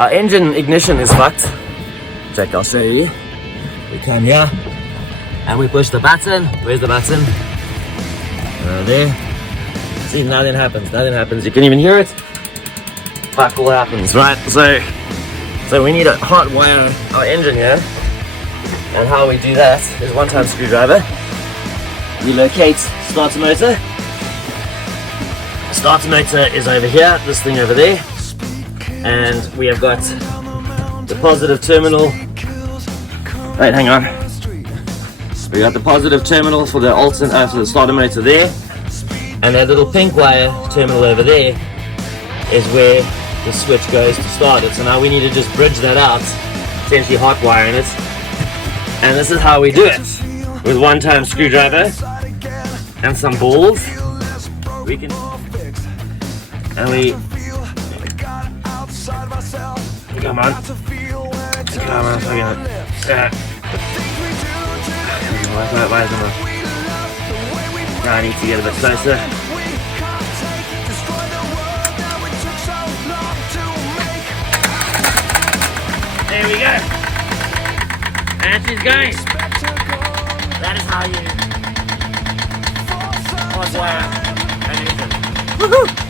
Our engine ignition is fucked. Check, I'll show you. We come here and we push the button. Where's the button? There. See, nothing happens. Nothing happens. You can even hear it. Fuck all happens, right? So we need to hot wire our engine here. And how we do that is one-time screwdriver. We locate starter motor. Starter motor is over here, this thing over there. And we have got the positive terminal. Wait, hang on. We got the positive terminal for the for the starter motor there. And that little pink wire terminal over there is where the switch goes to start it. So now we need to just bridge that out, essentially hot wiring it. And this is how we do it. With one-time screwdriver and some balls. We can... And we... Come on. Come on, why is it? I need to get a bit closer. There we go. And she's going. That is how you hot wire an engine. Woohoo!